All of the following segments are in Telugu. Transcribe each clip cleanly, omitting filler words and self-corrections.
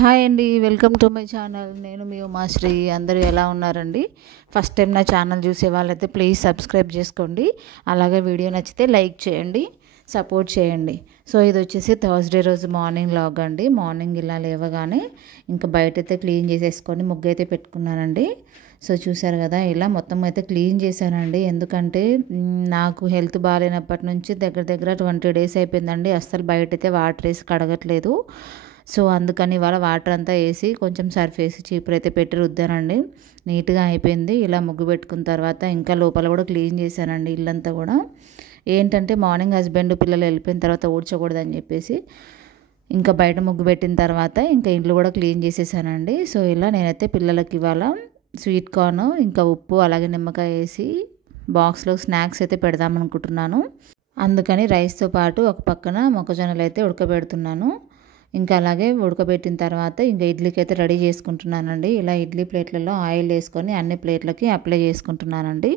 హాయ్ అండి, వెల్కమ్ టు మై ఛానల్. నేను మీ ఉమాశ్రీ. అందరూ ఎలా ఉన్నారండి? ఫస్ట్ టైం నా ఛానల్ చూసే వాళ్ళైతే ప్లీజ్ సబ్స్క్రైబ్ చేసుకోండి. అలాగే వీడియో నచ్చితే లైక్ చేయండి, సపోర్ట్ చేయండి. సో ఇది వచ్చేసి థర్స్డే రోజు మార్నింగ్ వ్లాగ్ అండి. మార్నింగ్ ఇలా లేవగానే ఇంకా బయట అయితే క్లీన్ చేసేసుకొని ముగ్గు అయితే పెట్టుకున్నానండి. సో చూసారు కదా, ఇలా మొత్తం అయితే క్లీన్ చేశానండి. ఎందుకంటే నాకు హెల్త్ బాగాలేనప్పటి నుంచి దగ్గర దగ్గర 20 days అయిపోయిందండి. అస్సలు బయట అయితే వాటర్ వేసి కడగట్లేదు. సో అందుకని ఇవాళ వాటర్ అంతా వేసి కొంచెం సర్ఫ్ వేసి చీపురు అయితే పెట్టి రుద్దానండి. నీట్గా అయిపోయింది. ఇలా ముగ్గు పెట్టుకున్న తర్వాత ఇంకా లోపల కూడా క్లీన్ చేశానండి. ఇల్లంతా కూడా ఏంటంటే మార్నింగ్ హస్బెండ్ పిల్లలు వెళ్ళిపోయిన తర్వాత ఊడ్చకూడదని చెప్పేసి ఇంకా బయట ముగ్గు పెట్టిన తర్వాత ఇంకా ఇంట్లో కూడా క్లీన్ చేసేసానండి. సో ఇలా నేనైతే పిల్లలకి ఇవాళ స్వీట్ కార్న్ ఇంకా ఉప్పు అలాగే నిమ్మకాయ వేసి బాక్స్లో స్నాక్స్ అయితే పెడదాం అనుకుంటున్నాను. అందుకని రైస్తో పాటు ఒక పక్కన మొక్కజొన్నలు అయితే ఉడకబెడుతున్నాను. ఇంకా అలాగే ఉడకబెట్టిన తర్వాత ఇంకా ఇడ్లీకి అయితే రెడీ చేసుకుంటున్నానండి. ఇలా ఇడ్లీ ప్లేట్లలో ఆయిల్ వేసుకొని అన్ని ప్లేట్లకి అప్లై చేసుకుంటున్నానండి.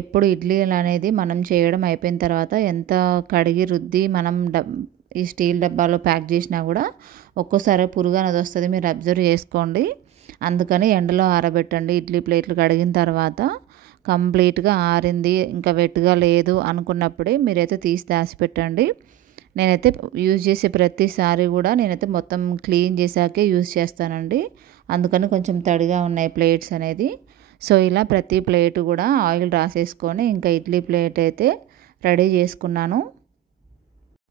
ఎప్పుడు ఇడ్లీ అనేది మనం చేయడం అయిపోయిన తర్వాత ఎంత కడిగి రుద్ది మనం ఈ స్టీల్ డబ్బాలో ప్యాక్ చేసినా కూడా ఒక్కోసారి పురుగు అనేది వస్తుంది. మీరు అబ్జర్వ్ చేసుకోండి. అందుకని ఎండలో ఆరబెట్టండి. ఇడ్లీ ప్లేట్లు కడిగిన తర్వాత కంప్లీట్గా ఆరింది, ఇంకా వెట్గా లేదు అనుకున్నప్పుడే మీరైతే తీసి దాచిపెట్టండి. నేనైతే యూజ్ చేసే ప్రతిసారి కూడా నేనైతే మొత్తం క్లీన్ చేశాకే యూజ్ చేస్తానండి. అందుకని కొంచెం తడిగా ఉన్నాయి ప్లేట్స్ అనేది. సో ఇలా ప్రతి ప్లేట్ కూడా ఆయిల్ రాసేసుకొని ఇంకా ఇడ్లీ ప్లేట్ అయితే రెడీ చేసుకున్నాను.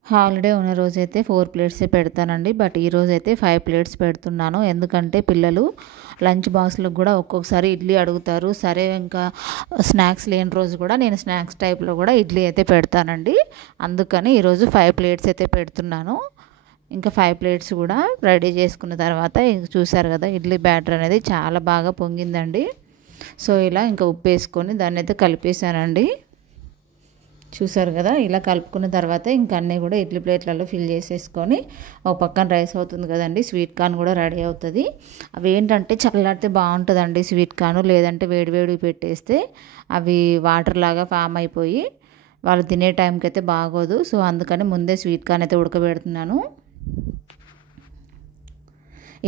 హాలిడే ఉన్న రోజైతే 4 plates పెడతానండి. బట్ ఈ రోజు అయితే 5 plates పెడుతున్నాను. ఎందుకంటే పిల్లలు లంచ్ బాక్స్లకు కూడా ఒక్కొక్కసారి ఇడ్లీ అడుగుతారు. సరే ఇంకా స్నాక్స్ లేని రోజు కూడా నేను స్నాక్స్ టైప్లో కూడా ఇడ్లీ అయితే పెడతానండి. అందుకని ఈరోజు 5 plates అయితే పెడుతున్నాను. ఇంకా 5 plates కూడా రెడీ చేసుకున్న తర్వాత చూసారు కదా, ఇడ్లీ బ్యాటర్ అనేది చాలా బాగా పొంగిందండి. సో ఇలా ఇంకా ఉప్పు వేసుకొని దాన్ని అయితే కలిపేసానండి. చూసారు కదా, ఇలా కలుపుకున్న తర్వాత ఇంకా అన్నీ కూడా ఇడ్లీ ప్లేట్లలో ఫిల్ చేసేసుకొని ఒక పక్కన రైస్ అవుతుంది కదండి, స్వీట్ కార్న్ కూడా రెడీ అవుతుంది. అవి ఏంటంటే చల్లారితే బాగుంటుందండి స్వీట్ కార్న్, లేదంటే వేడివేడి పెట్టేస్తే అవి వాటర్ లాగా ఫామ్ అయిపోయి వాళ్ళు తినే టైంకి అయితే బాగోదు. సో అందుకని ముందే స్వీట్ కార్న్ అయితే ఉడకబెడుతున్నాను.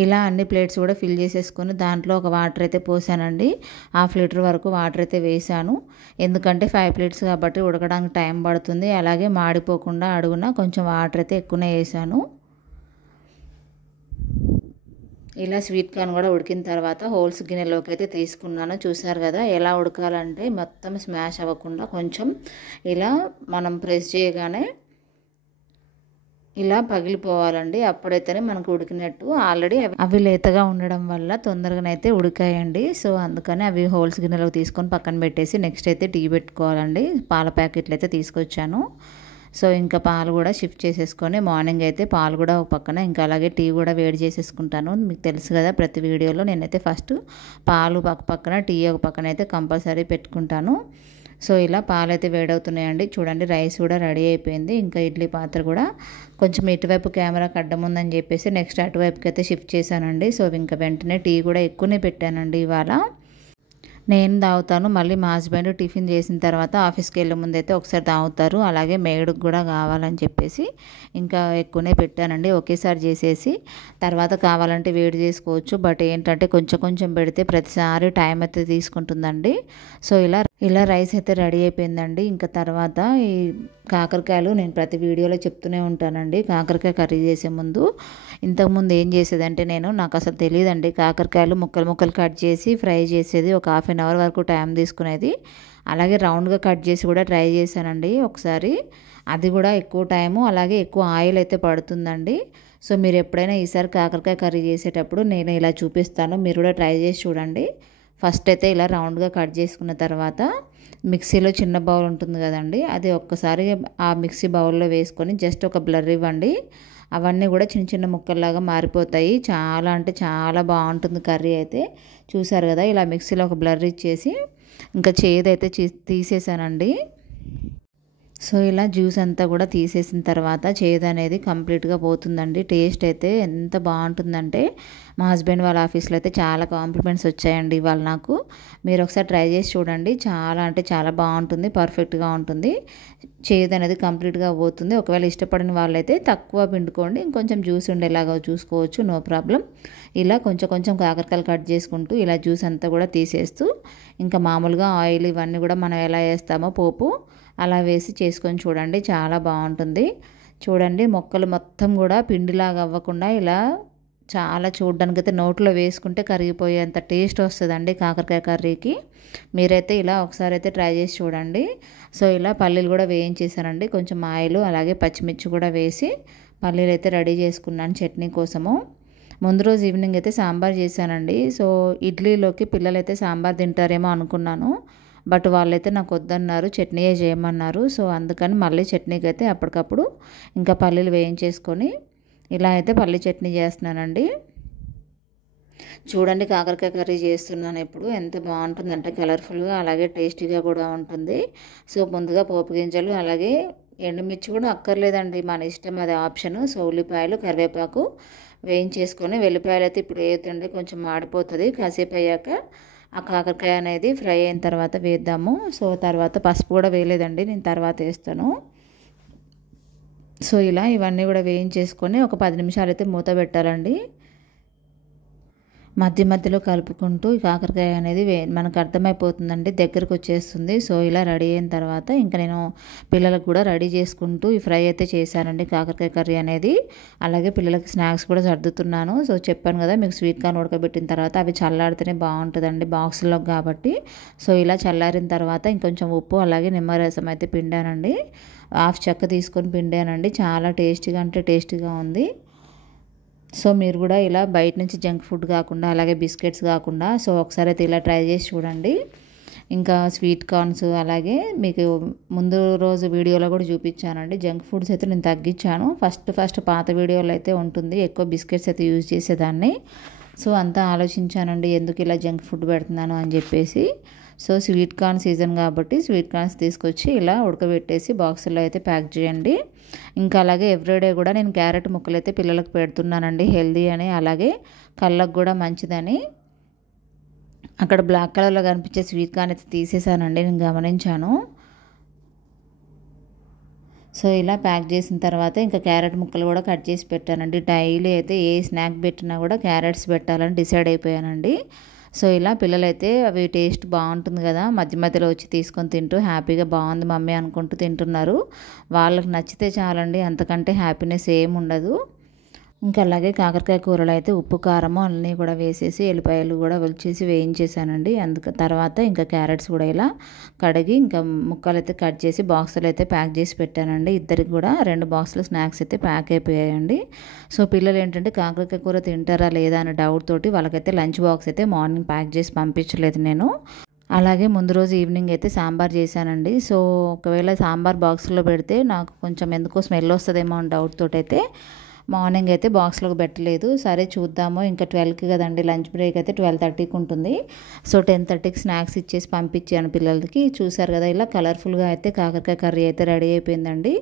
ఇలా అన్ని ప్లేట్స్ కూడా ఫిల్ చేసేసుకొని దాంట్లో ఒక వాటర్ అయితే పోసానండి. 1/2 liter వరకు వాటర్ అయితే వేసాను. ఎందుకంటే 5 plates కాబట్టి ఉడకడానికి టైం పడుతుంది. అలాగే మాడిపోకుండా అడుగున కొంచెం వాటర్ అయితే ఎక్కువనే వేసాను. ఇలా స్వీట్ కార్న్ కూడా ఉడికిన తర్వాత హోల్స్ గిన్నెలోకి అయితే తీసుకున్నాను. చూసారు కదా, ఎలా ఉడకాలంటే మొత్తం స్మాష్ అవ్వకుండా కొంచెం ఇలా మనం ప్రెస్ చేయగానే ఇలా పగిలిపోవాలండి. అప్పుడైతేనే మనకు ఉడికినట్టు. ఆల్రెడీ అవి లేతగా ఉండడం వల్ల తొందరగానైతే ఉడికాయండి. సో అందుకని అవి హోల్స్ గిన్నెలోకి తీసుకొని పక్కన పెట్టేసి నెక్స్ట్ అయితే టీ పెట్టుకోవాలండి. పాల ప్యాకెట్లు అయితే తీసుకొచ్చాను. సో ఇంకా పాలు కూడా షిఫ్ట్ చేసేసుకొని మార్నింగ్ అయితే పాలు కూడా ఒక పక్కన, ఇంకా అలాగే టీ కూడా వేడి చేసేసుకుంటాను. మీకు తెలుసు కదా, ప్రతి వీడియోలో నేనైతే ఫస్ట్ పాలు పక్కన టీ ఒక పక్కన అయితే కంపల్సరీ పెట్టుకుంటాను. సో ఇలా పాలు అయితే వేడవుతున్నాయండి. చూడండి, రైస్ కూడా రెడీ అయిపోయింది. ఇంకా ఇడ్లీ పాత్ర కూడా కొంచెం ఇటువైపు కెమెరాకి అడ్డం ఉందని చెప్పేసి నెక్స్ట్ అటువైపుకి అయితే షిఫ్ట్ చేశానండి. సో ఇంకా వెంటనే టీ కూడా ఎక్కువనే పెట్టానండి ఇవాళ. నేను తాగుతాను, మళ్ళీ మా హస్బెండ్ టిఫిన్ చేసిన తర్వాత ఆఫీస్కి వెళ్ళే ముందైతే ఒకసారి తాగుతారు. అలాగే మేడుకు కూడా కావాలని చెప్పేసి ఇంకా ఎక్కువనే పెట్టానండి. ఒకేసారి చేసేసి తర్వాత కావాలంటే వేడి చేసుకోవచ్చు. బట్ ఏంటంటే కొంచెం కొంచెం పెడితే ప్రతిసారి టైం అయితే తీసుకుంటుందండి. సో ఇలా రైస్ అయితే రెడీ అయిపోయిందండి. ఇంకా తర్వాత ఈ కాకరకాయలు నేను ప్రతి వీడియోలో చెప్తూనే ఉంటానండి. కాకరకాయ కర్రీ చేసే ముందు ఇంతకుముందు ఏం చేసేదంటే నాకు అసలు తెలియదండి. కాకరకాయలు ముక్కలు కట్ చేసి ఫ్రై చేసేది. ఒక 1/2 hour వరకు టైం తీసుకునేది. అలాగే రౌండ్గా కట్ చేసి కూడా ట్రై చేశానండి ఒకసారి. అది కూడా ఎక్కువ టైము, అలాగే ఎక్కువ ఆయిల్ అయితే పడుతుందండి. సో మీరు ఎప్పుడైనా ఈసారి కాకరకాయ కర్రీ చేసేటప్పుడు నేను ఇలా చూపిస్తాను, మీరు కూడా ట్రై చేసి చూడండి. ఫస్ట్ అయితే ఇలా రౌండ్గా కట్ చేసుకున్న తర్వాత మిక్సీలో చిన్న బౌల్ ఉంటుంది కదండి, అది ఒక్కసారి ఆ మిక్సీ బౌల్లో వేసుకొని జస్ట్ ఒక బ్లర్ ఇవ్వండి. అవన్నీ కూడా చిన్న చిన్న ముక్కల్లాగా మారిపోతాయి. చాలా అంటే చాలా బాగుంటుంది కర్రీ అయితే. చూసారు కదా, ఇలా మిక్సీలో ఒక బ్లర్ ఇచ్చేసి ఇంకా చేదైతే తీసేసానండి. సో ఇలా జ్యూస్ అంతా కూడా తీసేసిన తర్వాత చేదు అనేది కంప్లీట్గా పోతుందండి. టేస్ట్ అయితే ఎంత బాగుంటుందంటే మా హస్బెండ్ వాళ్ళ ఆఫీస్లో అయితే చాలా కాంప్లిమెంట్స్ వచ్చాయండి ఇవాళ నాకు. మీరు ఒకసారి ట్రై చేసి చూడండి, చాలా అంటే చాలా బాగుంటుంది, పర్ఫెక్ట్గా ఉంటుంది. చేదు అనేది కంప్లీట్గా పోతుంది. ఒకవేళ ఇష్టపడిన వాళ్ళైతే తక్కువ పిండుకోండి, ఇంకొంచెం జ్యూస్ ఉండేలాగా చూసుకోవచ్చు, నో ప్రాబ్లం. ఇలా కొంచెం కొంచెం కాకరకాయలు కట్ చేసుకుంటూ ఇలా జ్యూస్ అంతా కూడా తీసేస్తూ ఇంకా మామూలుగా ఆయిల్ ఇవన్నీ కూడా మనం ఎలా వేస్తామో పోపు అలా వేసి చేసుకొని చూడండి, చాలా బాగుంటుంది. చూడండి మొక్కలు మొత్తం కూడా పిండిలాగా అవ్వకుండా ఇలా చాలా చూడడానికైతే నోట్లో వేసుకుంటే కరిగిపోయేంత టేస్ట్ వస్తుందండి కాకరకాయ కర్రీకి. మీరైతే ఇలా ఒకసారి అయితే ట్రై చేసి చూడండి. సో ఇలా పల్లీలు కూడా వేయించేసానండి, కొంచెం ఆయిల్ అలాగే పచ్చిమిర్చి కూడా వేసి పల్లీలు అయితే రెడీ చేసుకున్నాను చట్నీ కోసము. ముందు రోజు ఈవినింగ్ అయితే సాంబార్ చేశానండి. సో ఇడ్లీలోకి పిల్లలు అయితే సాంబార్ తింటారేమో అనుకున్నాను, బట్ వాళ్ళైతే నాకు వద్దన్నారు, చట్నీయే చేయమన్నారు. సో అందుకని మళ్ళీ చట్నీకి అయితే అప్పటికప్పుడు ఇంకా పల్లీలు వేయించేసుకొని ఇలా అయితే పల్లీ చట్నీ చేస్తున్నానండి. చూడండి కాకరకాయ కర్రీ చేస్తున్నాను ఇప్పుడు, ఎంత బాగుంటుందంటే కలర్ఫుల్గా అలాగే టేస్టీగా కూడా ఉంటుంది. సో ముందుగా పోపు గింజలు అలాగే ఎండుమిర్చి కూడా అక్కర్లేదండి, మన ఇష్టం, అది ఆప్షన్. సో ఉల్లిపాయలు కరివేపాకు వేయించేసుకొని, వెల్లిపాయలు అయితే ఇప్పుడు వేయద్దండి, కొంచెం మాడిపోతుంది. కాసేపు అయ్యాక ఆ కాకరకాయ అనేది ఫ్రై అయిన తర్వాత వేద్దాము. సో తర్వాత పసుపు కూడా వేయలేదండి, నేను తర్వాత వేస్తాను. సో ఇలా ఇవన్నీ కూడా వేయించేసుకొని ఒక 10 నిమిషాలు అయితే మూత పెట్టాలండి. మధ్య మధ్యలో కలుపుకుంటూ ఈ కాకరకాయ అనేది మనకు అర్థమైపోతుందండి, దగ్గరకు వచ్చేస్తుంది. సో ఇలా రెడీ అయిన తర్వాత ఇంకా నేను పిల్లలకు కూడా రెడీ చేసుకుంటూ ఈ ఫ్రై అయితే చేశానండి కాకరకాయ కర్రీ అనేది. అలాగే పిల్లలకి స్నాక్స్ కూడా సర్దుతున్నాను. సో చెప్పాను కదా మీకు, స్వీట్ కార్న్ ఉడకబెట్టిన తర్వాత అవి చల్లారితేనే బాగుంటుందండి బాక్స్లో కాబట్టి. సో ఇలా చల్లారిన తర్వాత ఇంకొంచెం ఉప్పు అలాగే నిమ్మరసం అయితే పిండానండి, హాఫ్ చెక్క తీసుకొని పిండానండి. చాలా టేస్టీగా అంటే టేస్టీగా ఉంది. సో మీరు కూడా ఇలా బయట నుంచి జంక్ ఫుడ్ కాకుండా అలాగే బిస్కెట్స్ కాకుండా సో ఒకసారి అయితే ఇలా ట్రై చేసి చూడండి. ఇంకా స్వీట్ కార్న్స్ అలాగే మీకు ముందు రోజు వీడియోలో కూడా చూపించానండి. జంక్ ఫుడ్స్ అయితే నేను తగ్గించాను. ఫస్ట్ పాత వీడియోలో అయితే ఉంటుంది, ఎక్కువ బిస్కెట్స్ అయితే యూజ్ చేసేదాన్ని. సో అంతా ఆలోచించానండి ఎందుకు ఇలా జంక్ ఫుడ్ పెడుతున్నాను అని చెప్పేసి. సో స్వీట్ కార్న్ సీజన్ కాబట్టి స్వీట్ కార్న్స్ తీసుకొచ్చి ఇలా ఉడకబెట్టేసి బాక్సుల్లో అయితే ప్యాక్ చేయండి. ఇంకా అలాగే ఎవ్రీడే కూడా నేను క్యారెట్ ముక్కలు అయితే పిల్లలకు పెడుతున్నానండి, హెల్దీ అని అలాగే కళ్ళకు కూడా మంచిదని. అక్కడ బ్లాక్ కలర్లో కనిపించే స్వీట్ కార్న్ అయితే తీసేసానండి, నేను గమనించాను. సో ఇలా ప్యాక్ చేసిన తర్వాత ఇంకా క్యారెట్ ముక్కలు కూడా కట్ చేసి పెట్టానండి. డైలీ అయితే ఏ స్నాక్ పెట్టినా కూడా క్యారెట్స్ పెట్టాలని డిసైడ్ అయిపోయానండి. సో ఇలా పిల్లలైతే అవి టేస్ట్ బాగుంటుంది కదా, మధ్య మధ్యలో వచ్చి తీసుకొని తింటూ హ్యాపీగా బాగుంది మమ్మీ అనుకుంటూ తింటున్నారు. వాళ్ళకి నచ్చితే చాలండి, అంతకంటే హ్యాపీనెస్ ఏం ఉండదు. ఇంకా అలాగే కాకరకాయ కూరలో అయితే ఉప్పు కారము అన్నీ కూడా వేసేసి ఎల్లిపాయలు కూడా ఒలిచేసి వేయించేసానండి. తర్వాత ఇంకా క్యారెట్స్ కూడా ఇలా కడిగి ఇంకా ముక్కలు అయితే కట్ చేసి బాక్సులు అయితే ప్యాక్ చేసి పెట్టానండి. ఇద్దరికి కూడా 2 బాక్సులు స్నాక్స్ అయితే ప్యాక్ అయిపోయాయండి. సో పిల్లలు ఏంటంటే కాకరకాయ కూర తింటారా లేదా అనే డౌట్ తోటి వాళ్ళకైతే లంచ్ బాక్స్ అయితే మార్నింగ్ ప్యాక్ చేసి పంపించలేదు నేను. అలాగే ముందు రోజు ఈవినింగ్ అయితే సాంబార్ చేశానండి. సో ఒకవేళ సాంబార్ బాక్స్లో పెడితే నాకు కొంచెం ఎందుకో స్మెల్ వస్తుందేమో అని డౌట్ తోటి అయితే మార్నింగ్ అయితే బాక్స్లోకి పెట్టలేదు. సరే చూద్దాము, ఇంకా 12కి కదండి లంచ్ బ్రేక్, అయితే 12:30కి ఉంటుంది. సో 10:30కి స్నాక్స్ ఇచ్చేసి పంపించాను పిల్లలకి. చూసారు కదా ఇలా కలర్ఫుల్గా అయితే కాకరకాయ కర్రీ అయితే రెడీ అయిపోయిందండి.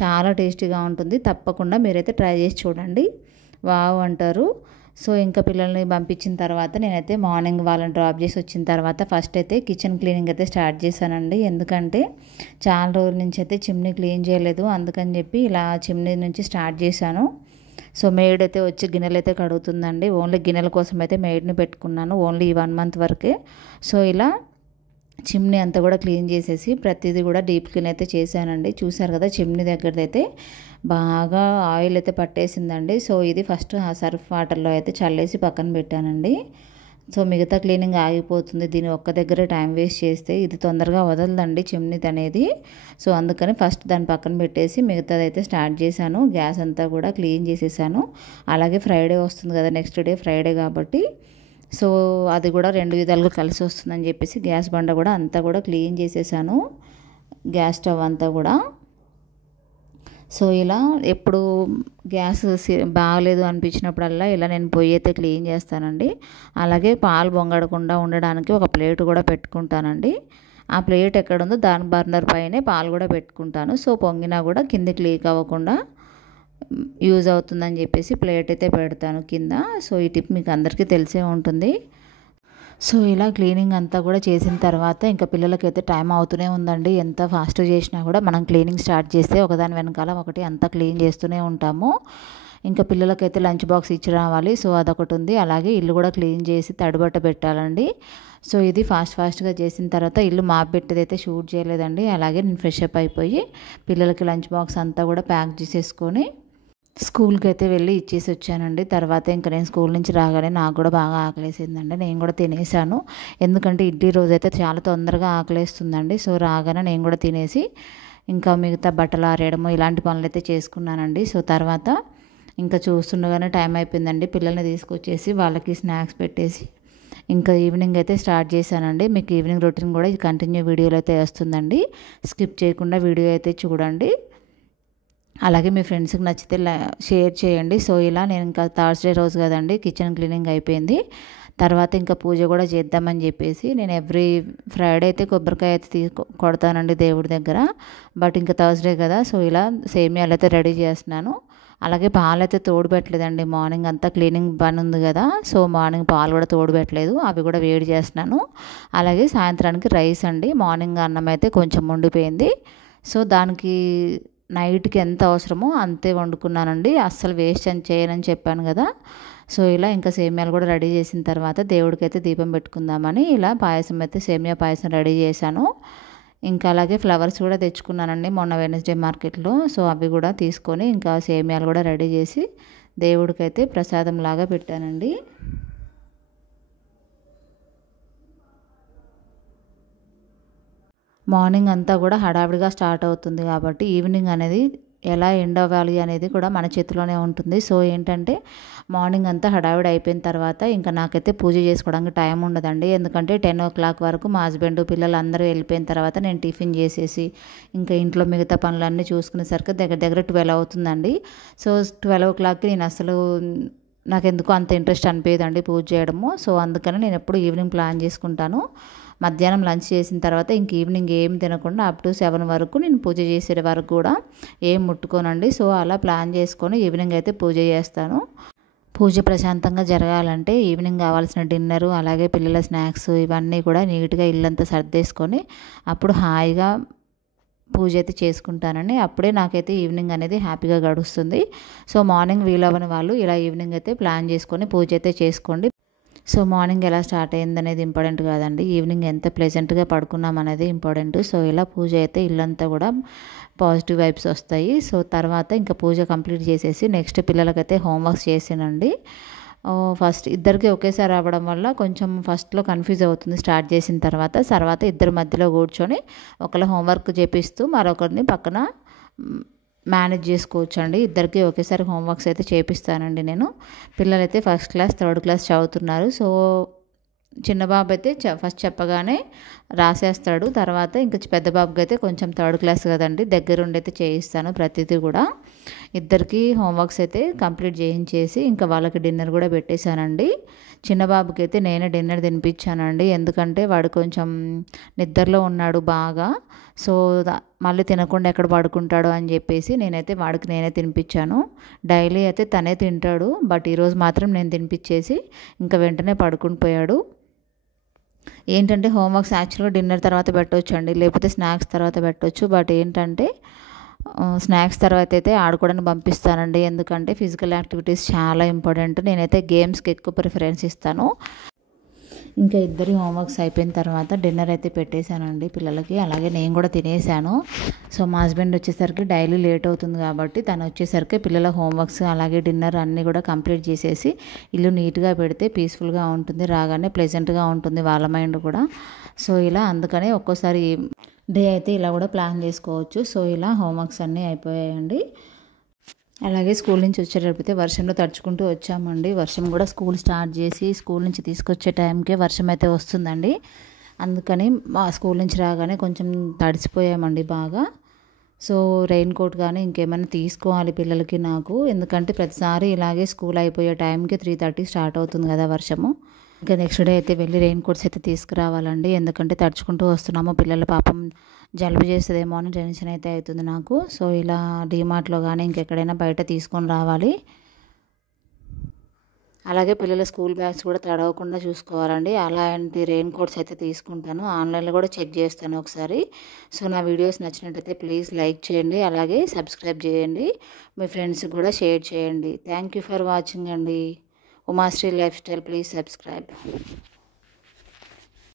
చాలా టేస్టీగా ఉంటుంది, తప్పకుండా మీరైతే ట్రై చేసి చూడండి, వావ్ అంటారు. సో ఇంకా పిల్లల్ని పంపించిన తర్వాత నేనైతే మార్నింగ్ వాళ్ళని డ్రాప్ చేసి వచ్చిన తర్వాత ఫస్ట్ అయితే కిచెన్ క్లీనింగ్ అయితే స్టార్ట్ చేశానండి. ఎందుకంటే చాలా రోజుల నుంచి అయితే చిమ్నీ క్లీన్ చేయలేదు, అందుకని చెప్పి ఇలా చిమ్నీ నుంచి స్టార్ట్ చేశాను. సో మెయిడ్ అయితే వచ్చి గిన్నెలు అయితే కడుగుతుందండి. ఓన్లీ గిన్నెల కోసం అయితే మెయిడ్ని పెట్టుకున్నాను, ఓన్లీ ఈ 1 మంత్ వరకే. సో ఇలా చిమ్నీ అంతా కూడా క్లీన్ చేసేసి ప్రతిదీ కూడా డీప్ క్లీన్ అయితే చేశానండి. చూసారు కదా చిమ్నీ దగ్గరదైతే బాగా ఆయిల్ అయితే పట్టేసిందండి. సో ఇది ఫస్ట్ ఆ సర్ఫ్ వాటర్లో అయితే చల్లేసి పక్కన పెట్టానండి. సో మిగతా క్లీనింగ్ ఆగిపోతుంది దీని ఒక్క దగ్గరే టైం వేస్ట్ చేస్తే, ఇది తొందరగా వదలదండి చిమ్నీ అనేది. సో అందుకని ఫస్ట్ దాన్ని పక్కన పెట్టేసి మిగతాది అయితే స్టార్ట్ చేశాను. గ్యాస్ అంతా కూడా క్లీన్ చేసేసాను. అలాగే ఫ్రైడే వస్తుంది కదా, నెక్స్ట్ డే ఫ్రైడే కాబట్టి సో అది కూడా 2 విధాలుగా కలిసి వస్తుందని చెప్పేసి గ్యాస్ బండ కూడా అంతా కూడా క్లీన్ చేసేసాను, గ్యాస్ స్టవ్ అంతా కూడా. సో ఇలా ఎప్పుడు గ్యాస్ బాగలేదు అనిపించినప్పుడల్లా ఇలా నేను పొయ్యి అయితే క్లీన్ చేస్తానండి. అలాగే పాలు పొంగడకుండా ఉండడానికి ఒక ప్లేట్ కూడా పెట్టుకుంటానండి. ఆ ప్లేట్ ఎక్కడుందో దాని బర్నర్ పైనే పాలు కూడా పెట్టుకుంటాను. సో పొంగినా కూడా కిందికి లీక్ అవ్వకుండా యూజ్ అవుతుందని చెప్పేసి ప్లేట్ అయితే పెడతాను కింద. సో ఈ టిప్ మీకు అందరికీ తెలిసే ఉంటుంది. సో ఇలా క్లీనింగ్ అంతా కూడా చేసిన తర్వాత ఇంకా పిల్లలకైతే టైం అవుతూనే ఉందండి. ఎంత ఫాస్ట్గా చేసినా కూడా మనం క్లీనింగ్ స్టార్ట్ చేస్తే ఒకదాని వెనకాల ఒకటి అంతా క్లీన్ చేస్తూనే ఉంటాము. ఇంకా పిల్లలకైతే లంచ్ బాక్స్ ఇచ్చి రావాలి. సో అదొకటి ఉంది. అలాగే ఇల్లు కూడా క్లీన్ చేసి తడిబట్ట పెట్టాలండి. సో ఇది ఫాస్ట్గా చేసిన తర్వాత ఇల్లు మాప్ పెట్టేదైతే షూట్ చేయలేదండి. అలాగే నేను ఫ్రెష్ అప్ అయిపోయి పిల్లలకి లంచ్ బాక్స్ అంతా కూడా ప్యాక్ చేసేసుకొని స్కూల్కి అయితే వెళ్ళి ఇచ్చేసి వచ్చానండి. తర్వాత ఇంకా నేను స్కూల్ నుంచి రాగానే నాకు కూడా బాగా ఆకలేసిందండి. నేను కూడా తినేసాను. ఎందుకంటే ఇడ్లీ రోజైతే చాలా తొందరగా ఆకలేస్తుందండి. సో రాగానే నేను కూడా తినేసి ఇంకా మిగతా బట్టలు ఆరేయడము ఇలాంటి పనులు అయితే చేసుకున్నానండి. సో తర్వాత ఇంకా చూస్తుండగానే టైం అయిపోయిందండి. పిల్లల్ని తీసుకొచ్చేసి వాళ్ళకి స్నాక్స్ పెట్టేసి ఇంకా ఈవినింగ్ అయితే స్టార్ట్ చేశానండి. మీకు ఈవినింగ్ రొటీన్ కూడా ఇది కంటిన్యూ వీడియోలో అయితే వస్తుందండి. స్కిప్ చేయకుండా వీడియో అయితే చూడండి. అలాగే మీ ఫ్రెండ్స్కి నచ్చితే షేర్ చేయండి. సో ఇలా నేను ఇంకా థర్స్డే రోజు కదండి కిచెన్ క్లీనింగ్ అయిపోయింది. తర్వాత ఇంకా పూజ కూడా చేద్దామని చెప్పేసి నేను ఎవ్రీ ఫ్రైడే అయితే కొబ్బరికాయ అయితే కొడతానండి దేవుడి దగ్గర. బట్ ఇంకా థర్స్డే కదా, సో ఇలా సేమియాలు అయితే రెడీ చేస్తున్నాను. అలాగే పాలు అయితే తోడు పెట్టలేదండి. మార్నింగ్ అంతా క్లీనింగ్ పని ఉంది కదా, సో మార్నింగ్ పాలు కూడా తోడు పెట్టలేదు. అవి కూడా వేడి చేస్తున్నాను. అలాగే సాయంత్రానికి రైస్ అండి. మార్నింగ్ అన్నం అయితే కొంచెం ఉండిపోయింది. సో దానికి నైట్కి ఎంత అవసరమో అంతే వండుకున్నానండి. అస్సలు వేస్ట్ అని చేయనని చెప్పాను కదా. సో ఇలా ఇంకా సేమియాలు కూడా రెడీ చేసిన తర్వాత దేవుడికి అయితే దీపం పెట్టుకుందామని ఇలా పాయసం అయితే సేమియా పాయసం రెడీ చేశాను. ఇంకా అలాగే ఫ్లవర్స్ కూడా తెచ్చుకున్నానండి మొన్న వెడ్నెస్డే మార్కెట్లో. సో అవి కూడా తీసుకొని ఇంకా సేమియాలు కూడా రెడీ చేసి దేవుడికైతే ప్రసాదం లాగా పెట్టానండి. మార్నింగ్ అంతా కూడా హడావిడిగా స్టార్ట్ అవుతుంది కాబట్టి ఈవినింగ్ అనేది ఎలా ఎండ్ అవ్వాలి అనేది కూడా మన చేతిలోనే ఉంటుంది. సో ఏంటంటే మార్నింగ్ అంతా హడావిడి అయిపోయిన తర్వాత ఇంకా నాకైతే పూజ చేసుకోవడానికి టైం ఉండదండి. ఎందుకంటే 10 o'clock వరకు మా హస్బెండ్ పిల్లలు అందరూ వెళ్ళిపోయిన తర్వాత నేను టిఫిన్ చేసేసి ఇంకా ఇంట్లో మిగతా పనులన్నీ చూసుకునేసరికి దగ్గర 12 అవుతుందండి. సో 12 o'clockకి నేను అసలు నాకెందుకో అంత ఇంట్రెస్ట్ అనిపించదండి పూజ చేయడము. సో అందుకని నేను ఎప్పుడు ఈవినింగ్ ప్లాన్ చేసుకుంటాను. మధ్యాహ్నం లంచ్ చేసిన తర్వాత ఇంక ఈవినింగ్ ఏం తినకుండా అప్ టు 7 వరకు నేను పూజ చేసే వరకు కూడా ఏం ముట్టుకోనండి. సో అలా ప్లాన్ చేసుకొని ఈవినింగ్ అయితే పూజ చేస్తాను. పూజ ప్రశాంతంగా జరగాలంటే ఈవినింగ్ కావాల్సిన డిన్నరు అలాగే పిల్లల స్నాక్స్ ఇవన్నీ కూడా నీట్గా ఇల్లంతా సర్దేసుకొని అప్పుడు హాయిగా పూజ అయితే చేసుకుంటానండి. అప్పుడే నాకైతే ఈవినింగ్ అనేది హ్యాపీగా గడుస్తుంది. సో మార్నింగ్ వీలవ్వని వాళ్ళు ఇలా ఈవినింగ్ అయితే ప్లాన్ చేసుకొని పూజ అయితే చేసుకోండి. సో మార్నింగ్ ఎలా స్టార్ట్ అయింది అనేది ఇంపార్టెంట్ కాదండి, ఈవినింగ్ ఎంత ప్లెజెంట్గా పడుకున్నాం అనేది ఇంపార్టెంట్. సో ఇలా పూజ అయితే ఇల్లంతా కూడా పాజిటివ్ వైబ్స్ వస్తాయి. సో తర్వాత ఇంకా పూజ కంప్లీట్ చేసేసి నెక్స్ట్ పిల్లలకైతే హోంవర్క్స్ చేసానండి. ఫస్ట్ ఇద్దరికి ఒకేసారి అవ్వడం వల్ల కొంచెం ఫస్ట్లో కన్ఫ్యూజ్ అవుతుంది. స్టార్ట్ చేసిన తర్వాత ఇద్దరి మధ్యలో కూర్చొని ఒకళ్ళ హోంవర్క్ చేపిస్తూ మరొకరిని పక్కన మేనేజ్ చేసుకోవచ్చు అండి. ఇద్దరికి ఒకేసారి హోంవర్క్స్ అయితే చేపిస్తానండి నేను. పిల్లలైతే ఫస్ట్ క్లాస్ థర్డ్ క్లాస్ చదువుతున్నారు. సో చిన్న బాబు అయితే ఫస్ట్ చెప్పగానే రాసేస్తాడు. తర్వాత ఇంకా పెద్ద బాబుకి అయితే కొంచెం థర్డ్ క్లాస్ కదండి, దగ్గరుండి అయితే చేయిస్తాను ప్రతిదీ కూడా. ఇద్దరికి హోంవర్క్స్ అయితే కంప్లీట్ చేయించేసి ఇంకా వాళ్ళకి డిన్నర్ కూడా పెట్టేశానండి. చిన్న బాబుకి అయితే నేనే డిన్నర్ తినిపించానండి. ఎందుకంటే వాడు కొంచెం నిద్రలో ఉన్నాడు బాగా. సో మళ్ళీ తినకుండా ఎక్కడ పడుకుంటాడు అని చెప్పేసి నేనైతే వాడికి నేనే తినిపించాను. డైలీ అయితే తనే తింటాడు, బట్ ఈరోజు మాత్రం నేను తినిపించేసి ఇంకా వెంటనే పడుకుని పోయాడు. ఏంటంటే హోంవర్క్స్ యాక్చువల్గా డిన్నర్ తర్వాత పెట్టవచ్చు అండి, లేకపోతే స్నాక్స్ తర్వాత పెట్టవచ్చు. బట్ ఏంటంటే స్నాక్స్ తర్వాత అయితే ఆడుకోవడానికి పంపిస్తానండి. ఎందుకంటే ఫిజికల్ యాక్టివిటీస్ చాలా ఇంపార్టెంట్. నేనైతే గేమ్స్కి ఎక్కువ ప్రిఫరెన్స్ ఇస్తాను. ఇంకా ఇద్దరి హోంవర్క్స్ అయిపోయిన తర్వాత డిన్నర్ అయితే పెట్టేశానండి పిల్లలకి. అలాగే నేను కూడా తినేసాను. సో మా హస్బెండ్ వచ్చేసరికి డైలీ లేట్ అవుతుంది కాబట్టి తను వచ్చేసరికి పిల్లల హోంవర్క్స్ అలాగే డిన్నర్ అన్నీ కూడా కంప్లీట్ చేసేసి ఇల్లు నీట్గా పెడితే పీస్ఫుల్గా ఉంటుంది, రాగానే ప్లెజెంట్గా ఉంటుంది వాళ్ళ మైండ్ కూడా. సో ఇలా అందుకనే ఒక్కోసారి డే అయితే ఇలా కూడా ప్లాన్ చేసుకోవచ్చు. సో ఇలా హోంవర్క్స్ అన్నీ అయిపోయాయండి. అలాగే స్కూల్ నుంచి వచ్చేటప్పుడు వర్షంలో తడుచుకుంటూ వచ్చామండి. వర్షం కూడా స్కూల్ స్టార్ట్ చేసి స్కూల్ నుంచి తీసుకొచ్చే టైంకే వర్షం అయితే వస్తుందండి. అందుకని మా స్కూల్ నుంచి రాగానే కొంచెం తడిసిపోయామండి బాగా. సో రెయిన్ కోట్ కానీ ఇంకేమైనా తీసుకోవాలి పిల్లలకి నాకు, ఎందుకంటే ప్రతిసారి ఇలాగే స్కూల్ అయిపోయే టైంకి 3:30 స్టార్ట్ అవుతుంది కదా వర్షము. ఇంకా నెక్స్ట్ డే అయితే వెళ్ళి రెయిన్ కోట్స్ అయితే తీసుకురావాలండి. ఎందుకంటే తడుచుకుంటూ వస్తున్నాము, పిల్లల పాపం జలుబు చేస్తుందేమో అని టెన్షన్ అయితే అవుతుంది నాకు. సో ఇలా డీమార్ట్లో కానీ ఇంకెక్కడైనా బయట తీసుకొని రావాలి. అలాగే పిల్లల స్కూల్ బ్యాగ్స్ కూడా తడవకుండా చూసుకోవాలండి. అలాంటి రెయిన్ కోట్స్ అయితే తీసుకుంటాను. ఆన్లైన్లో కూడా చెక్ చేస్తాను ఒకసారి. సో నా వీడియోస్ నచ్చినట్టయితే ప్లీజ్ లైక్ చేయండి, అలాగే సబ్స్క్రైబ్ చేయండి, మీ ఫ్రెండ్స్కి కూడా షేర్ చేయండి. థ్యాంక్ యూ ఫర్ వాచింగ్ అండి. Umashri lifestyle, please subscribe.